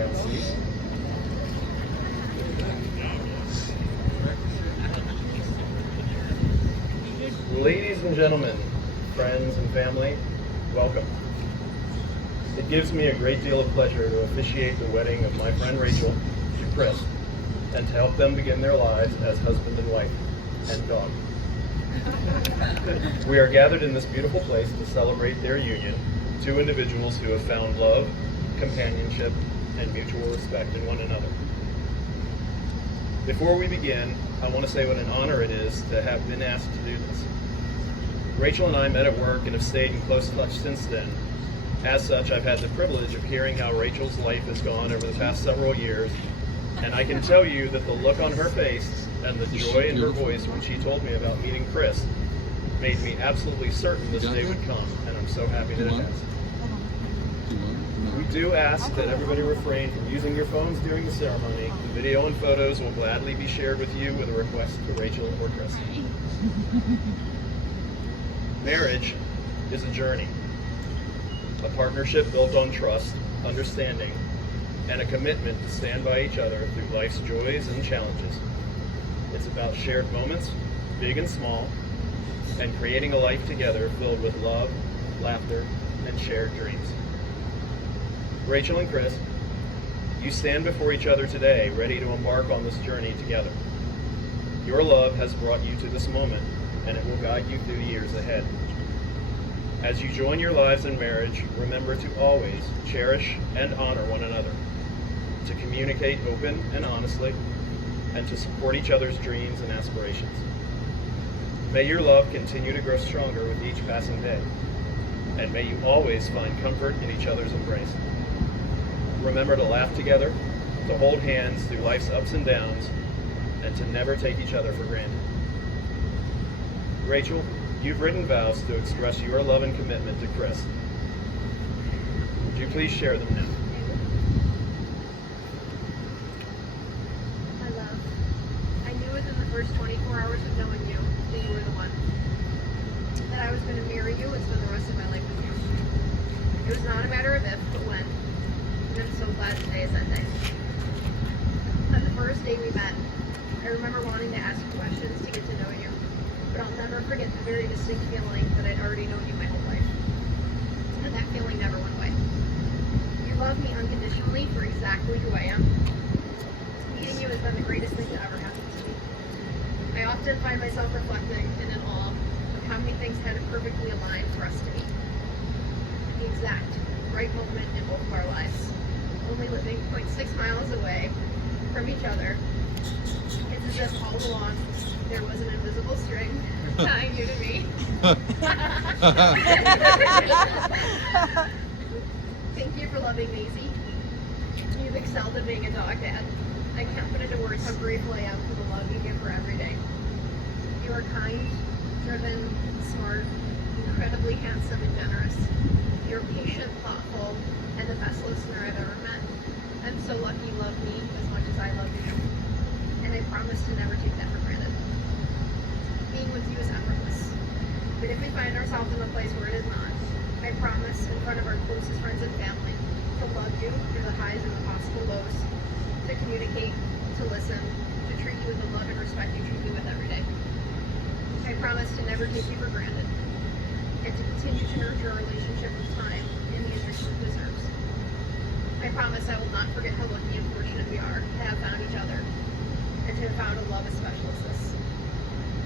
have a seat. Ladies and gentlemen, friends and family, welcome. It gives me a great deal of pleasure to officiate the wedding of my friend Rachel to Chris, and to help them begin their lives as husband and wife, and dog. We are gathered in this beautiful place to celebrate their union, two individuals who have found love, companionship, and mutual respect in one another. Before we begin, I want to say what an honor it is to have been asked to do this. Rachel and I met at work and have stayed in close touch since then. As such, I've had the privilege of hearing how Rachel's life has gone over the past several years, and I can tell you that the look on her face and the joy in her voice when she told me about meeting Chris made me absolutely certain this day would come, and I'm so happy that it has. We do ask that everybody refrain from using your phones during the ceremony. The video and photos will gladly be shared with you with a request to Rachel or Chris. Marriage is a journey, a partnership built on trust, understanding, and a commitment to stand by each other through life's joys and challenges. It's about shared moments, big and small, and creating a life together filled with love, laughter, and shared dreams. Rachel and Chris, you stand before each other today, ready to embark on this journey together. Your love has brought you to this moment, and it will guide you through the years ahead. As you join your lives in marriage, remember to always cherish and honor one another, to communicate open and honestly, and to support each other's dreams and aspirations. May your love continue to grow stronger with each passing day, and may you always find comfort in each other's embrace. Remember to laugh together, to hold hands through life's ups and downs, and to never take each other for granted. Rachel, you've written vows to express your love and commitment to Chris. Would you please share them now? My love, I knew within the first 24 hours of knowing you that you were the one. That I was going to marry you and spend the rest of my life with you. It was not a matter of if, but when. And I'm so glad today is that day. On the first day we met, I remember wanting to ask you questions to get to know you, but I'll never forget the very distinct feeling that I'd already known you my whole life. And that feeling never went away. You love me unconditionally for exactly who I am. Meeting you has been the greatest thing that ever happened to me. I often find myself reflecting and in awe of how many things had to perfectly align for us to meet. The exact right moment in both of our lives. Only living 0.6 miles away from each other. It's as if all along there was an invisible string tying you to me. Thank you for loving Maisie. You've excelled at being a dog dad. I can't put into words how grateful I am for the love you give her every day. You are kind, driven, smart, incredibly handsome and generous. You're patient, thoughtful, and the best listener I've ever met. I'm so lucky you love me as much as I love you. And I promise to never take that for granted. Being with you is effortless. But if we find ourselves in a place where it is not, I promise in front of our closest friends and family to love you through the highs and the possible lows, to communicate, to listen, to treat you with the love and respect you treat me with every day. I promise to never take you for granted, and to continue to nurture our relationship with time and the attention it deserves. I promise I will not forget how lucky and fortunate we are to have found each other, and to have found a love as special as this.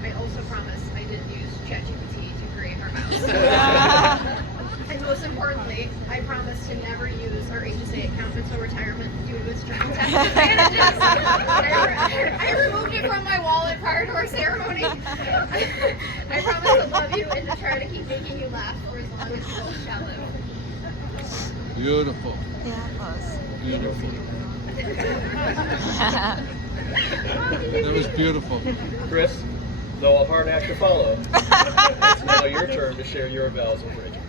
I also promise I didn't use ChatGPT to create our vows. And most importantly, I promise to never use our HSA account until retirement due to its child tax advantages. I removed it from my wallet prior to our ceremony. I promise to love you and to try to keep making you laugh for as long as you both shall live. Beautiful. Yeah, close. Beautiful. That was beautiful. Chris, though a hard act to follow, it's now your turn to share your vows with Rachel.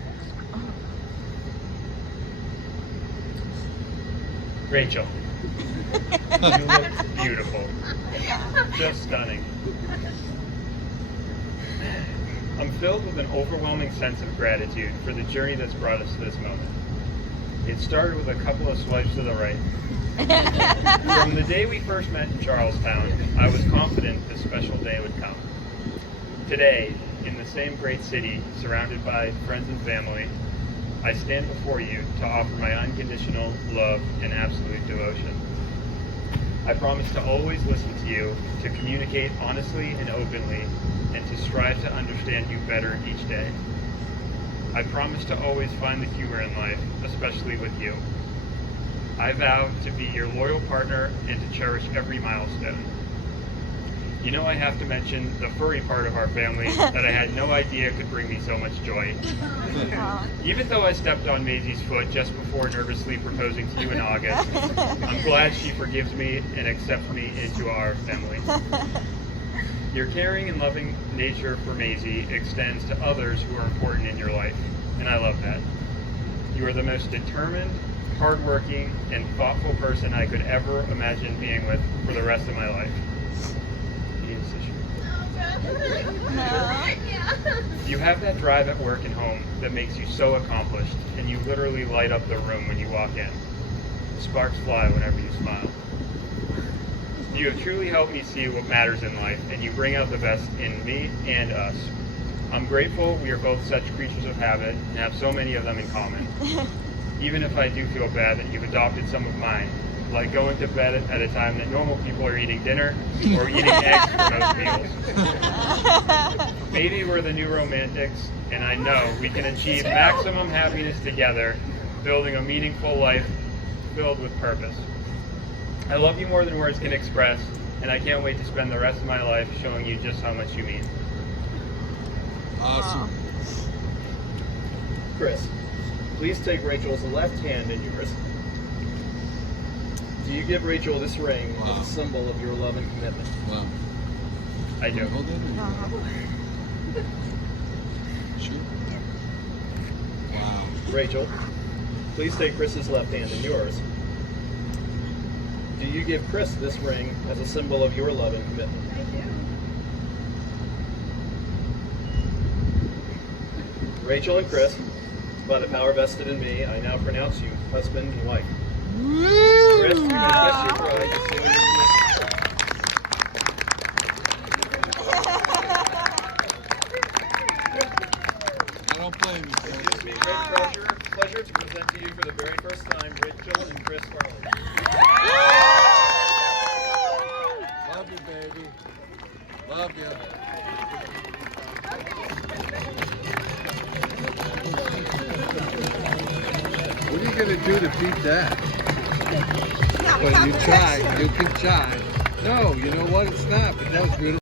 Rachel, you look beautiful. Just stunning. I'm filled with an overwhelming sense of gratitude for the journey that's brought us to this moment. It started with a couple of swipes to the right. From the day we first met in Charlestown, I was confident this special day would come. Today, in the same great city, surrounded by friends and family, I stand before you to offer my unconditional love and absolute devotion. I promise to always listen to you, to communicate honestly and openly, and to strive to understand you better each day. I promise to always find the humor in life, especially with you. I vow to be your loyal partner and to cherish every milestone. You know, I have to mention the furry part of our family that I had no idea could bring me so much joy. Even though I stepped on Maisie's foot just before nervously proposing to you in August, I'm glad she forgives me and accepts me into our family. Your caring and loving nature for Maisie extends to others who are important in your life, and I love that. You are the most determined, hardworking, and thoughtful person I could ever imagine being with for the rest of my life. Yeah. You have that drive at work and home that makes you so accomplished, and you literally light up the room when you walk in. Sparks fly whenever you smile. You have truly helped me see what matters in life, and you bring out the best in me and us. I'm grateful we are both such creatures of habit and have so many of them in common. Even if I do feel bad that you've adopted some of mine, like going to bed at a time that normal people are eating dinner or eating eggs for most meals. Maybe we're the new romantics, and I know we can achieve maximum happiness together, building a meaningful life filled with purpose. I love you more than words can express, and I can't wait to spend the rest of my life showing you just how much you mean. Awesome. Chris, please take Rachel's left hand in yours. Do you give Rachel this ring as a symbol of your love and commitment? Wow. I do. Hold it. Sure. Wow. Rachel, please take Chris's left hand in yours. Do you give Chris this ring as a symbol of your love and commitment? I do. Rachel and Chris, by the power vested in me, I now pronounce you husband and wife. Chris, you may kiss your bride and seal your I don't blame you, It sir. gives me great pleasure to present to you for the very first time Rachel and Chris Farley. Love you, baby. Love you. What are you going to do to beat that? Well, you try. You can try. No, you know what? It's not. But that was beautiful.